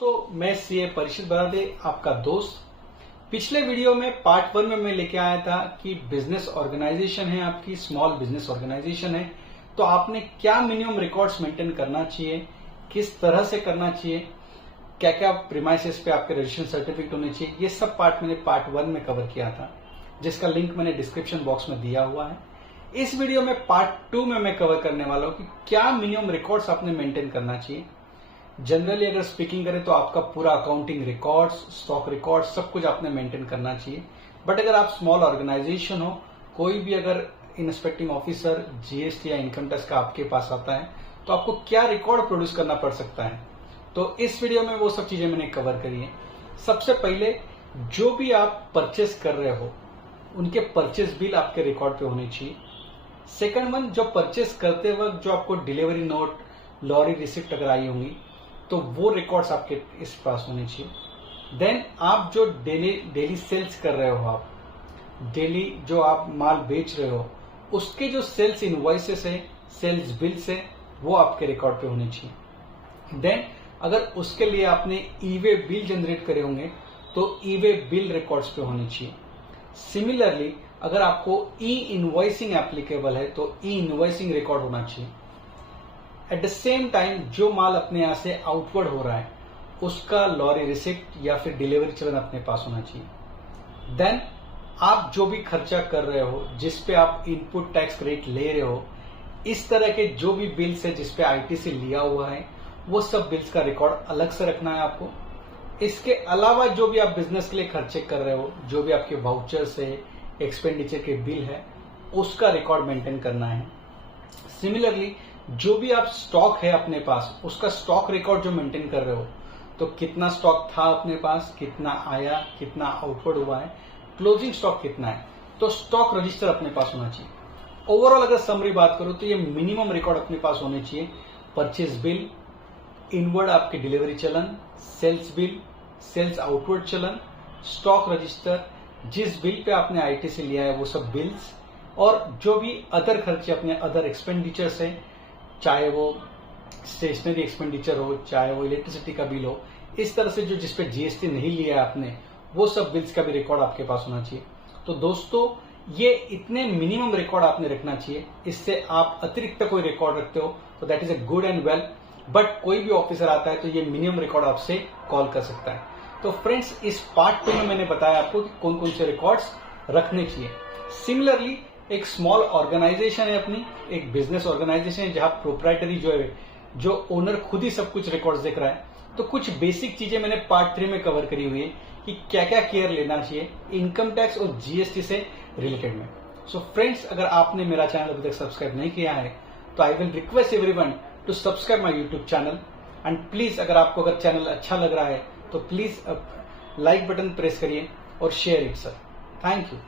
दोस्तों, मैं सीए परिचित बरादे आपका दोस्त। पिछले वीडियो में पार्ट 1 में मैं लेके आया था कि बिजनेस ऑर्गेनाइजेशन है, आपकी स्मॉल बिजनेस ऑर्गेनाइजेशन है, तो आपने क्या मिनिमम रिकॉर्ड्स मेंटेन करना चाहिए, किस तरह से करना चाहिए, क्या क्या प्रीमाइसेस पे आपके रजिस्ट्रेशन सर्टिफिकेट होने चाहिए। ये सब पार्ट मैंने पार्ट 1 में कवर किया था, जिसका लिंक मैंने डिस्क्रिप्शन बॉक्स में दिया हुआ है। इस वीडियो में पार्ट 2 में मैं कवर करने वाला हूं कि क्या मिनिमम रिकॉर्ड्स आपने मेंटेन करना चाहिए। जनरली अगर स्पीकिंग करें तो आपका पूरा अकाउंटिंग रिकॉर्ड्स, स्टॉक रिकॉर्ड्स, सब कुछ आपने मेंटेन करना चाहिए। बट अगर आप स्मॉल ऑर्गेनाइजेशन हो, कोई भी अगर इंस्पेक्टिंग ऑफिसर जीएसटी या इनकम टैक्स का आपके पास आता है, तो आपको क्या रिकॉर्ड प्रोड्यूस करना पड़ सकता है। तो इस वीडियो में वो सब चीजें मैंने कवर करी है। सबसे पहले, जो भी आप परचेस कर रहे हो उनके परचेस बिल आपके रिकॉर्ड पे होनी चाहिए। सेकंड वन, जो परचेस करते वक्त जो आपको डिलीवरी नोट, लॉरी रिसिप्ट अगर आई होंगी तो वो रिकॉर्ड्स आपके इस पास होने चाहिए। देन आप जो डेली सेल्स कर रहे हो, आप डेली जो आप माल बेच रहे हो, उसके जो सेल्स इनवॉइसेस है, सेल्स बिल्स है, वो आपके रिकॉर्ड पे होने चाहिए। देन अगर उसके लिए आपने ई वे बिल जनरेट करे होंगे तो ई वे बिल रिकॉर्ड्स पे होने चाहिए। सिमिलरली अगर आपको ई इनवॉइसिंग एप्लीकेबल है तो ई इनवॉइसिंग रिकॉर्ड होना चाहिए। एट द सेम टाइम जो माल अपने यहां से आउटवर्ड हो रहा है उसका लॉरी रिसिप्ट या फिर डिलीवरी चलन अपने पास होना चाहिए। देन आप जो भी खर्चा कर रहे हो, जिस पे आप इनपुट टैक्स क्रेडिट ले रहे हो, इस तरह के जो भी बिल्स है जिसपे आईटीसी लिया हुआ है, वो सब बिल्स का रिकॉर्ड अलग से रखना है आपको। इसके अलावा जो भी आप बिजनेस के लिए खर्चे कर रहे हो, जो भी आपके वाउचर्स है, एक्सपेंडिचर के बिल है, उसका रिकॉर्ड मेंटेन करना है। सिमिलरली जो भी आप स्टॉक है अपने पास, उसका स्टॉक रिकॉर्ड जो मेंटेन कर रहे हो, तो कितना स्टॉक था अपने पास, कितना आया, कितना आउटवर्ड हुआ है, क्लोजिंग स्टॉक कितना है, तो स्टॉक रजिस्टर अपने पास होना चाहिए। ओवरऑल अगर समरी बात करो तो ये मिनिमम रिकॉर्ड अपने पास होने चाहिए। परचेज बिल, इनवर्ड आपके डिलीवरी चलन, सेल्स बिल, सेल्स आउटवर्ड चलन, स्टॉक रजिस्टर, जिस बिल पे आपने आईटीसी लिया है वो सब बिल्स, और जो भी अदर खर्चे अपने अदर एक्सपेंडिचर्स है, चाहे वो स्टेशनरी एक्सपेंडिचर हो, चाहे वो इलेक्ट्रिसिटी का बिल हो, इस तरह से जो जिसपे जीएसटी नहीं लिया है आपने, वो सब बिल्स का भी रिकॉर्ड आपके पास होना चाहिए। तो दोस्तों, ये इतने मिनिमम रिकॉर्ड आपने रखना चाहिए। इससे आप अतिरिक्त कोई रिकॉर्ड रखते हो तो that is a good and well, but कोई भी ऑफिसर आता है तो ये मिनिमम रिकॉर्ड आपसे कॉल कर सकता है। तो फ्रेंड्स, इस पार्ट 2 में मैंने बताया आपको कि कौन कौन से रिकॉर्ड्स रखने चाहिए। सिमिलरली एक स्मॉल ऑर्गेनाइजेशन है, अपनी एक बिजनेस ऑर्गेनाइजेशन है, जहां प्रोप्राइटरी जो है, जो ओनर खुद ही सब कुछ रिकॉर्ड्स देख रहा है, तो कुछ बेसिक चीजें मैंने पार्ट 3 में कवर करी हुई है कि क्या क्या केयर लेना चाहिए इनकम टैक्स और जीएसटी से रिलेटेड में। सो फ्रेंड्स, अगर आपने मेरा चैनल अभी तक सब्सक्राइब नहीं किया है तो I will request everyone to subscribe my YouTube channel. And please, अगर चैनल अच्छा लग रहा है तो प्लीज लाइक बटन प्रेस करिए और share it sir. Thank you.